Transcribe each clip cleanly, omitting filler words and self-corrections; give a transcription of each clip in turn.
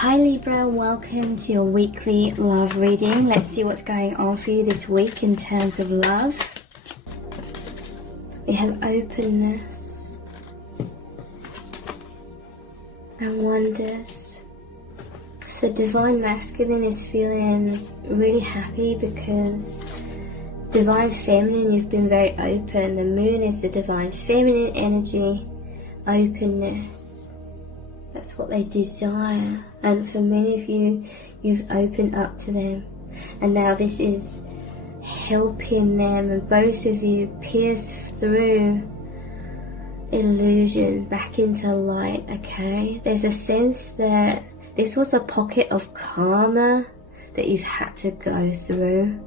Hi Libra, welcome to your weekly love reading. Let's see what's going on for you this week in terms of love. We have openness and wonders. So Divine Masculine is feeling really happy because Divine Feminine, you've been very open. The Moon is the Divine Feminine energy, openness. That's what they desire, and for many of you, you've opened up to them, and now this is helping them, and both of you pierce through illusion back into light. Okay, there's a sense that this was a pocket of karma that you've had to go through.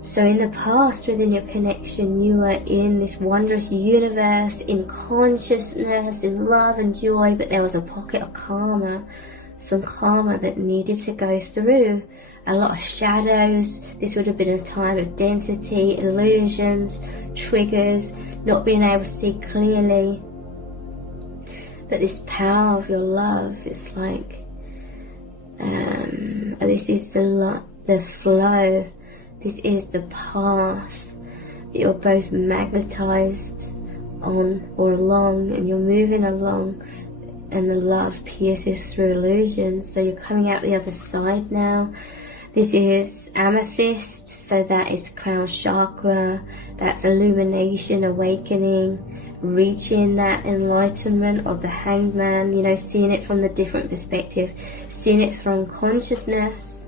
So in the past, within your connection, you were in this wondrous universe, in consciousness, in love and joy, but there was a pocket of karma, some karma that needed to go through. A lot of shadows. This would have been a time of density, illusions, triggers, not being able to see clearly. But this power of your love, it's like, this is the flow. This is the path that you're both magnetized on or along, and you're moving along, and the love pierces through illusions. So you're coming out the other side now. This is amethyst, so that is crown chakra. That's illumination, awakening, reaching that enlightenment of the Hanged Man, you know, seeing it from the different perspective, seeing it from consciousness.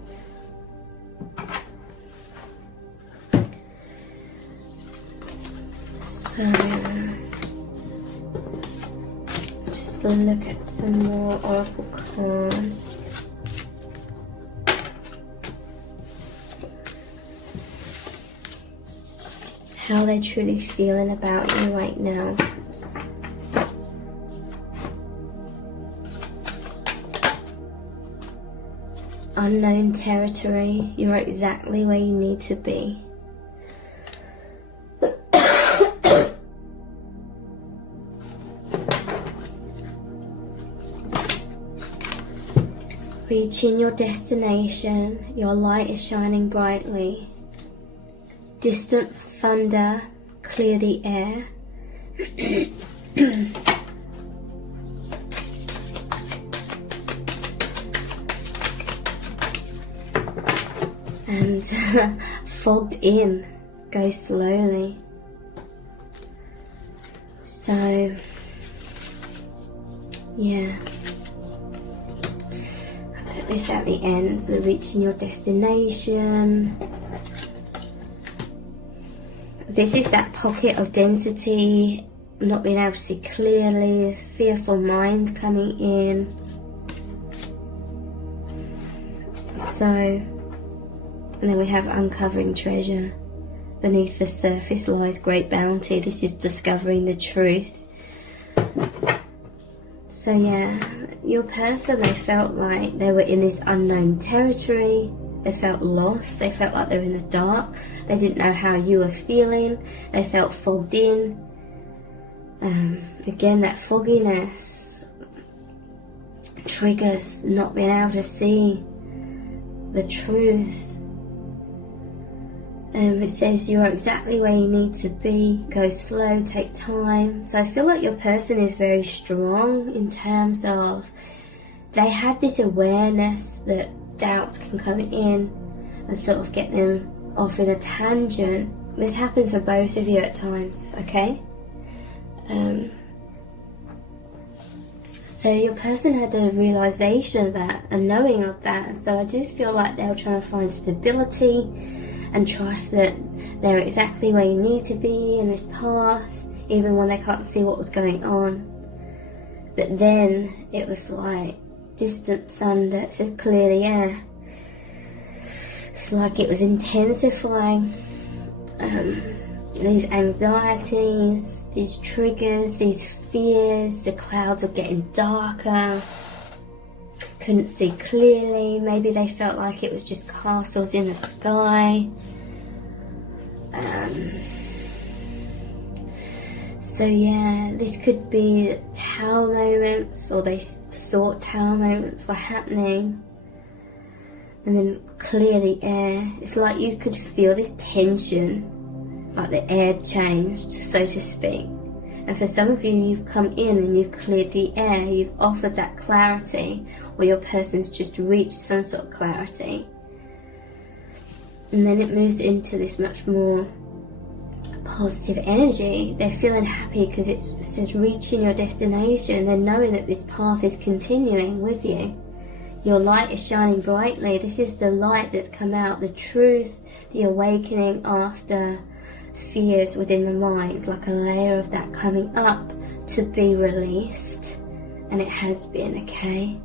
So, just look at some more oracle cards. How they're truly feeling about you right now. Unknown territory, you're exactly where you need to be. Reaching your destination, your light is shining brightly. Distant thunder, clear the air. And fogged in, go slowly. So, yeah. This at the end, so reaching your destination. This is that pocket of density, not being able to see clearly, fearful mind coming in. So, and then we have uncovering treasure. Beneath the surface lies great bounty. This is discovering the truth. So yeah, your person, they felt like they were in this unknown territory. They felt lost. They felt like they were in the dark. They didn't know how you were feeling. They felt fogged in. Again, that fogginess triggers not being able to see the truth. It says you're exactly where you need to be. Go slow, take time. So I feel like your person is very strong in terms of they have this awareness that doubts can come in and sort of get them off in a tangent. This happens for both of you at times, okay? So your person had a realization of that, a knowing of that. So I do feel like they were trying to find stability and trust that they're exactly where you need to be in this path, even when they can't see what was going on. But then it was like distant thunder. It says clear the air. It's like it was intensifying these anxieties, these triggers, these fears. The clouds are getting darker. Couldn't see clearly. Maybe they felt like it was just castles in the sky. So yeah, this could be tower moments, or they thought tower moments were happening. And then clear the air. It's like you could feel this tension, like the air changed, so to speak. And for some of you, you've come in and you've cleared the air, you've offered that clarity, or your person's just reached some sort of clarity. And then it moves into this much more positive energy. They're feeling happy because it says reaching your destination. They're knowing that this path is continuing with you. Your light is shining brightly. This is the light that's come out, the truth, the awakening after fears within the mind, like a layer of that coming up to be released. And it has been, okay?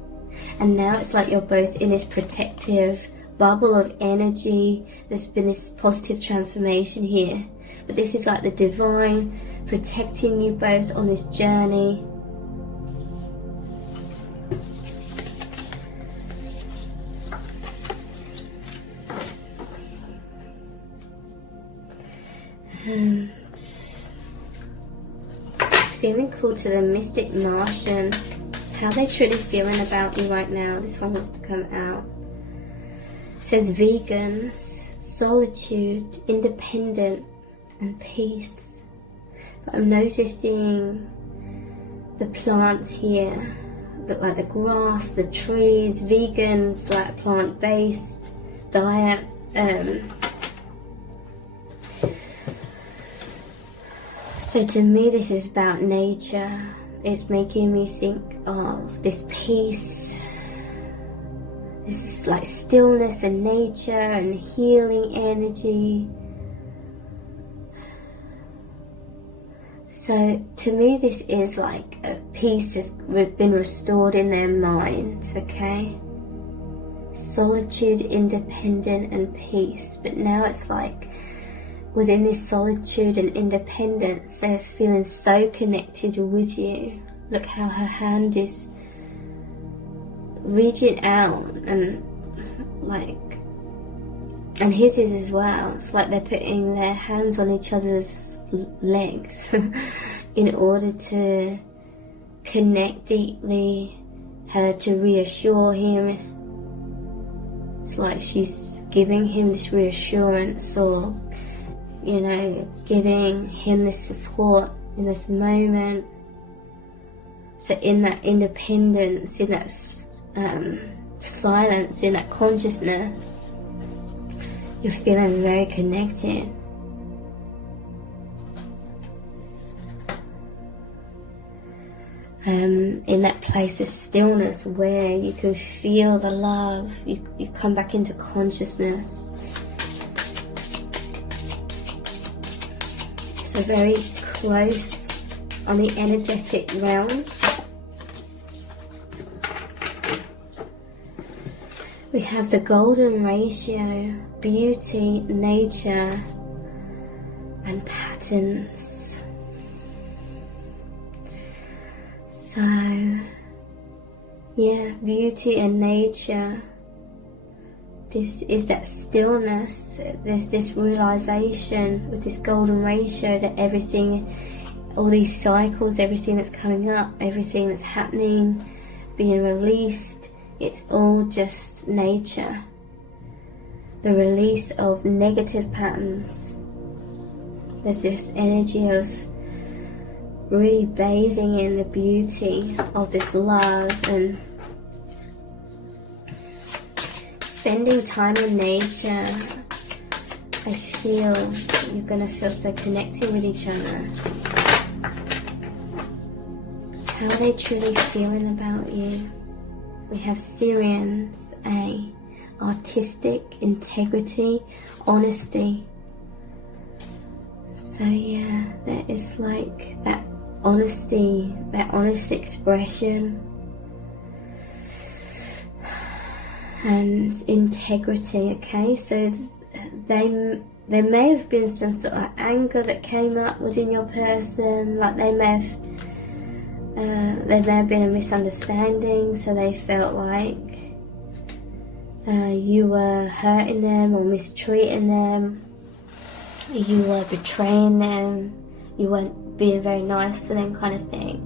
And now it's like you're both in this protective bubble of energy. There's been this positive transformation here. But this is like the divine protecting you both on this journey. And feeling called to the mystic Martian. How are they truly feeling about you right now? This one wants to come out. It says vegans, solitude, independent, and peace. But I'm noticing the plants here, like the grass, the trees. Vegans, like plant-based diet. So to me, this is about nature. It's making me think of this peace. This is like stillness and nature and healing energy. So to me, this is like a peace has been restored in their minds, okay? Solitude, independent, and peace. But now it's like within this solitude and independence, they're feeling so connected with you. Look how her hand is reaching out, and his is as well. It's like they're putting their hands on each other's legs in order to connect deeply, her to reassure him. It's like she's giving him this reassurance, or you know, giving him this support in this moment. So in that independence, in that silence, in that consciousness, you're feeling very connected. In that place of stillness where you can feel the love, you come back into consciousness. So very close on the energetic realms. We have the golden ratio, beauty, nature, and patterns. So, yeah, beauty and nature. This is that stillness. There's this realization with this golden ratio that everything, all these cycles, everything that's coming up, everything that's happening, being released, it's all just nature. The release of negative patterns. There's this energy of really bathing in the beauty of this love and spending time in nature. I feel you're going to feel so connected with each other. How are they truly feeling about you? We have Syrians, artistic, integrity, honesty. So yeah, there is like that honesty, that honest expression. And integrity, okay? So there may have been some sort of anger that came up within your person, like there may have been a misunderstanding, so they felt like you were hurting them or mistreating them, you were betraying them, you weren't being very nice to them, kind of thing.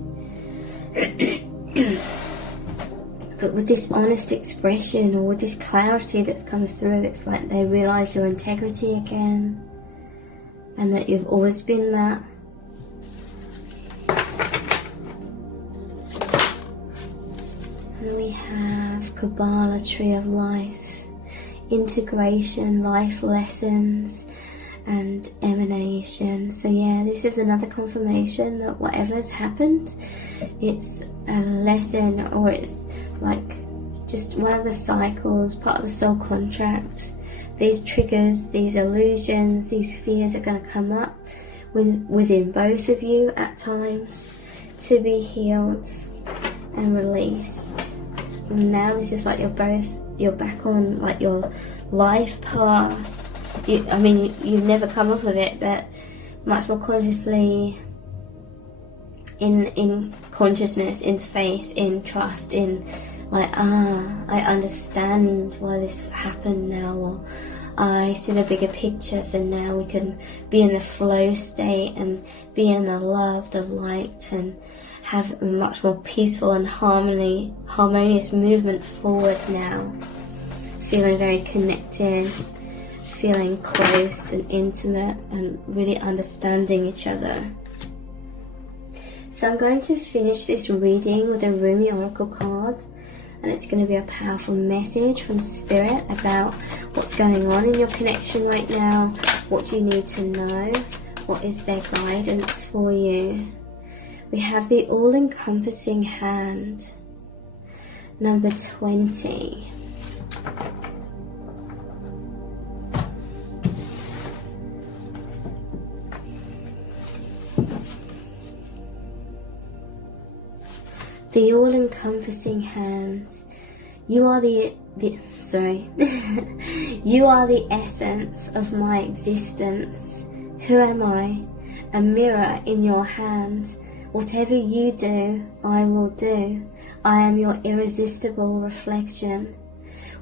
But with this honest expression, or with this clarity that's come through, it's like they realise your integrity again, and that you've always been that. And we have Kabbalah, Tree of Life, integration, life lessons, and emanation. So yeah, this is another confirmation that whatever's happened, it's a lesson, or it's like just one of the cycles, part of the soul contract. These triggers, these illusions, these fears are going to come up within both of you at times to be healed and released. And now this is like you're back on like your life path. You've never come off of it, but much more consciously, in consciousness, in faith, in trust, in like, I understand why this happened now, or I see the bigger picture, so now we can be in the flow state and be in the love, the light, and have a much more peaceful and harmonious movement forward now. Feeling very connected, feeling close and intimate, and really understanding each other. So I'm going to finish this reading with a Rumi Oracle card, and it's going to be a powerful message from Spirit about what's going on in your connection right now, what you need to know, what is their guidance for you. We have the all-encompassing hand, number 20. The all-encompassing hands. You are you are the essence of my existence. Who am I? A mirror in your hand. Whatever you do, I will do. I am your irresistible reflection.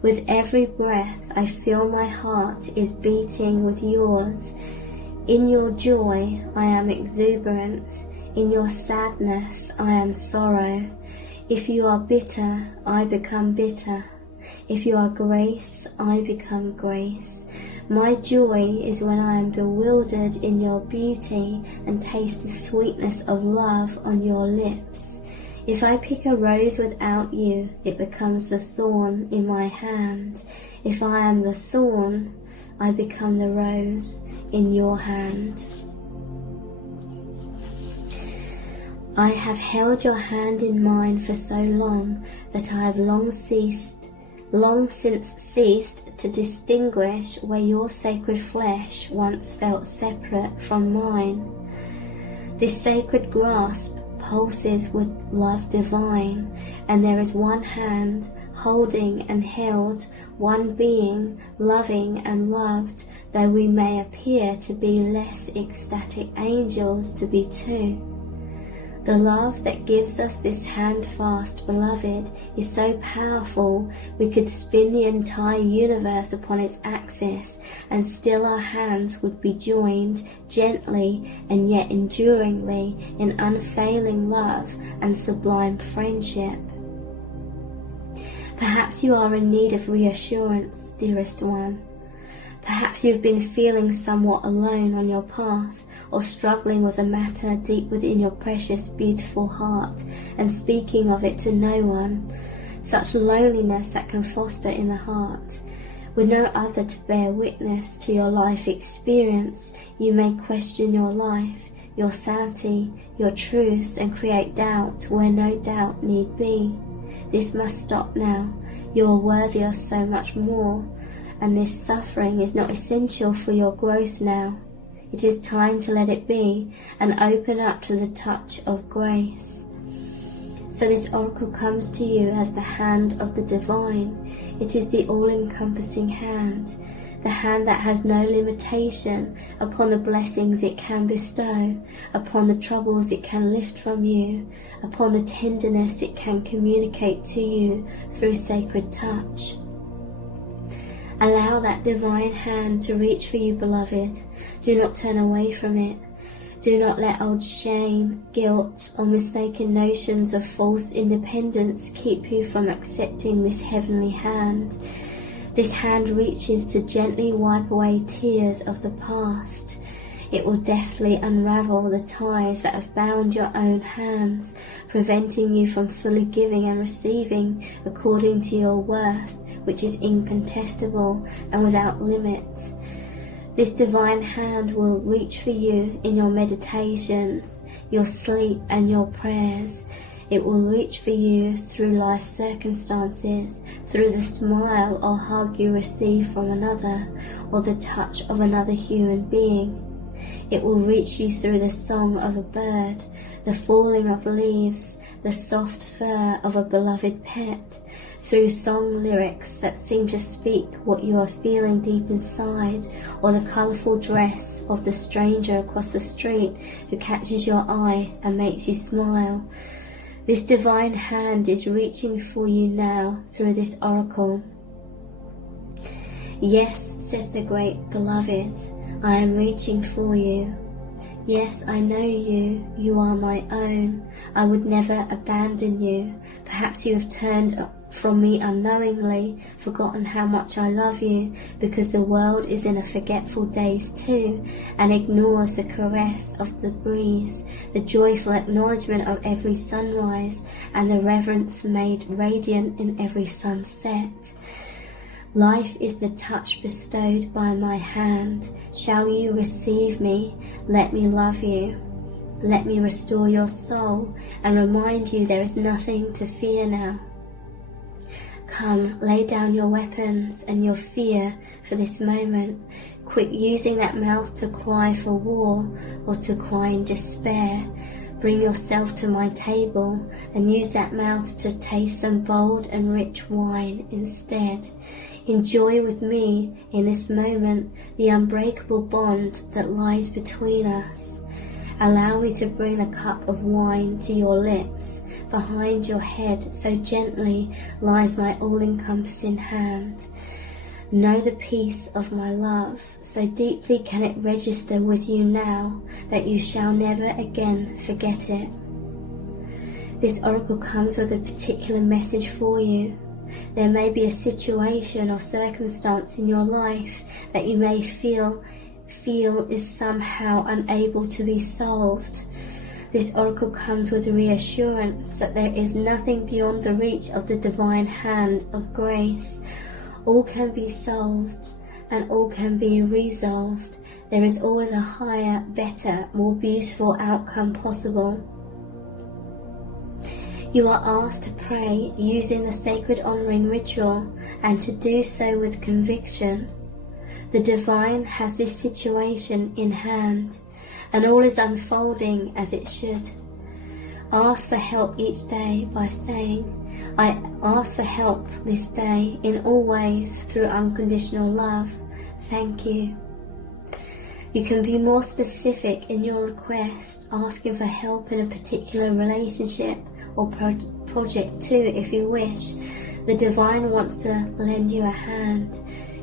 With every breath, I feel my heart is beating with yours. In your joy, I am exuberant. In your sadness, I am sorrow. If you are bitter, I become bitter. If you are grace, I become grace. My joy is when I am bewildered in your beauty and taste the sweetness of love on your lips. If I pick a rose without you, it becomes the thorn in my hand. If I am the thorn, I become the rose in your hand. I have held your hand in mine for so long that I have long since ceased to distinguish where your sacred flesh once felt separate from mine. This sacred grasp pulses with love divine, and there is one hand holding and held, one being loving and loved, though we may appear to be less ecstatic angels to be two. The love that gives us this hand-fast beloved is so powerful we could spin the entire universe upon its axis and still our hands would be joined gently and yet enduringly in unfailing love and sublime friendship. Perhaps you are in need of reassurance, dearest one. Perhaps you've been feeling somewhat alone on your path, or struggling with a matter deep within your precious, beautiful heart, and speaking of it to no one. Such loneliness that can foster in the heart. With no other to bear witness to your life experience, you may question your life, your sanity, your truth, and create doubt where no doubt need be. This must stop now. You are worthy of so much more, and this suffering is not essential for your growth now. It is time to let it be and open up to the touch of grace. So this oracle comes to you as the hand of the divine. It is the all-encompassing hand, the hand that has no limitation upon the blessings it can bestow, upon the troubles it can lift from you, upon the tenderness it can communicate to you through sacred touch. Allow that divine hand to reach for you, beloved. Do not turn away from it. Do not let old shame, guilt, or mistaken notions of false independence keep you from accepting this heavenly hand. This hand reaches to gently wipe away tears of the past. It will deftly unravel the ties that have bound your own hands, preventing you from fully giving and receiving according to your worth, which is incontestable and without limit. This divine hand will reach for you in your meditations, your sleep and your prayers. It will reach for you through life circumstances, through the smile or hug you receive from another, or the touch of another human being. It will reach you through the song of a bird, the falling of leaves, the soft fur of a beloved pet, through song lyrics that seem to speak what you are feeling deep inside, or the colourful dress of the stranger across the street who catches your eye and makes you smile. This divine hand is reaching for you now through this oracle. Yes, says the great beloved, I am reaching for you. Yes, I know you. You are my own. I would never abandon you. Perhaps you have turned from me unknowingly, forgotten how much I love you, because the world is in a forgetful daze too, and ignores the caress of the breeze, the joyful acknowledgement of every sunrise, and the reverence made radiant in every sunset. Life is the touch bestowed by my hand. Shall you receive me? Let me love you. Let me restore your soul and remind you there is nothing to fear now. Come, lay down your weapons and your fear for this moment. Quit using that mouth to cry for war or to cry in despair. Bring yourself to my table and use that mouth to taste some bold and rich wine instead. Enjoy with me in this moment the unbreakable bond that lies between us. Allow me to bring the cup of wine to your lips. Behind your head so gently lies my all-encompassing hand. Know the peace of my love, so deeply can it register with you now that you shall never again forget it. This oracle comes with a particular message for you. There may be a situation or circumstance in your life that you may feel is somehow unable to be solved. This oracle comes with a reassurance that there is nothing beyond the reach of the divine hand of grace. All can be solved and all can be resolved. There is always a higher, better, more beautiful outcome possible. You are asked to pray using the sacred honoring ritual and to do so with conviction. The divine has this situation in hand, and all is unfolding as it should. Ask for help each day by saying, I ask for help this day in all ways through unconditional love. Thank you. You can be more specific in your request, asking for help in a particular relationship or project too if you wish. The divine wants to lend you a hand.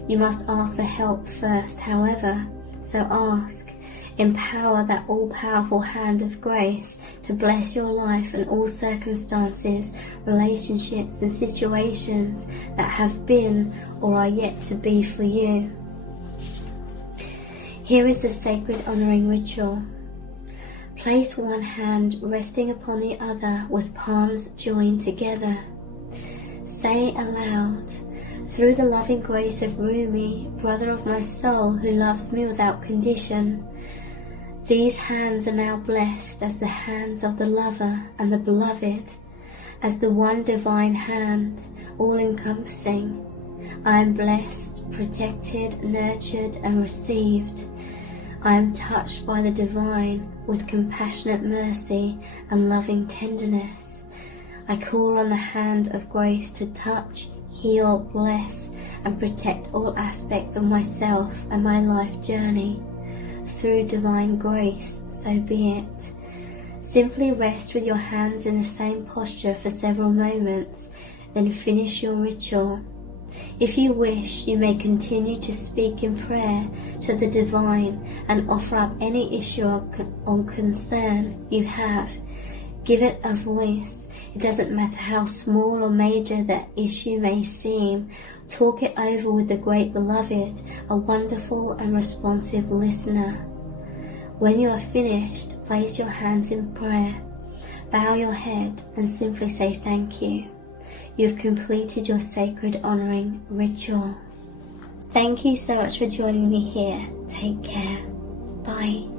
You must ask for help first, however, so ask. Empower that all-powerful hand of grace to bless your life and all circumstances, relationships and situations that have been or are yet to be for you. Here is the sacred honoring ritual. Place one hand resting upon the other with palms joined together. Say aloud, through the loving grace of Rumi, brother of my soul who loves me without condition, these hands are now blessed as the hands of the lover and the beloved, as the one divine hand, all-encompassing. I am blessed, protected, nurtured and received. I am touched by the divine with compassionate mercy and loving tenderness. I call on the hand of grace to touch, heal, bless and protect all aspects of myself and my life journey. Through divine grace, so be it. Simply rest with your hands in the same posture for several moments, then finish your ritual. If you wish, you may continue to speak in prayer to the divine and offer up any issue or concern you have. Give it a voice. It doesn't matter how small or major that issue may seem. Talk it over with the great beloved, a wonderful and responsive listener. When you are finished, place your hands in prayer, bow your head and simply say thank you. You've completed your sacred honouring ritual. Thank you so much for joining me here. Take care. Bye.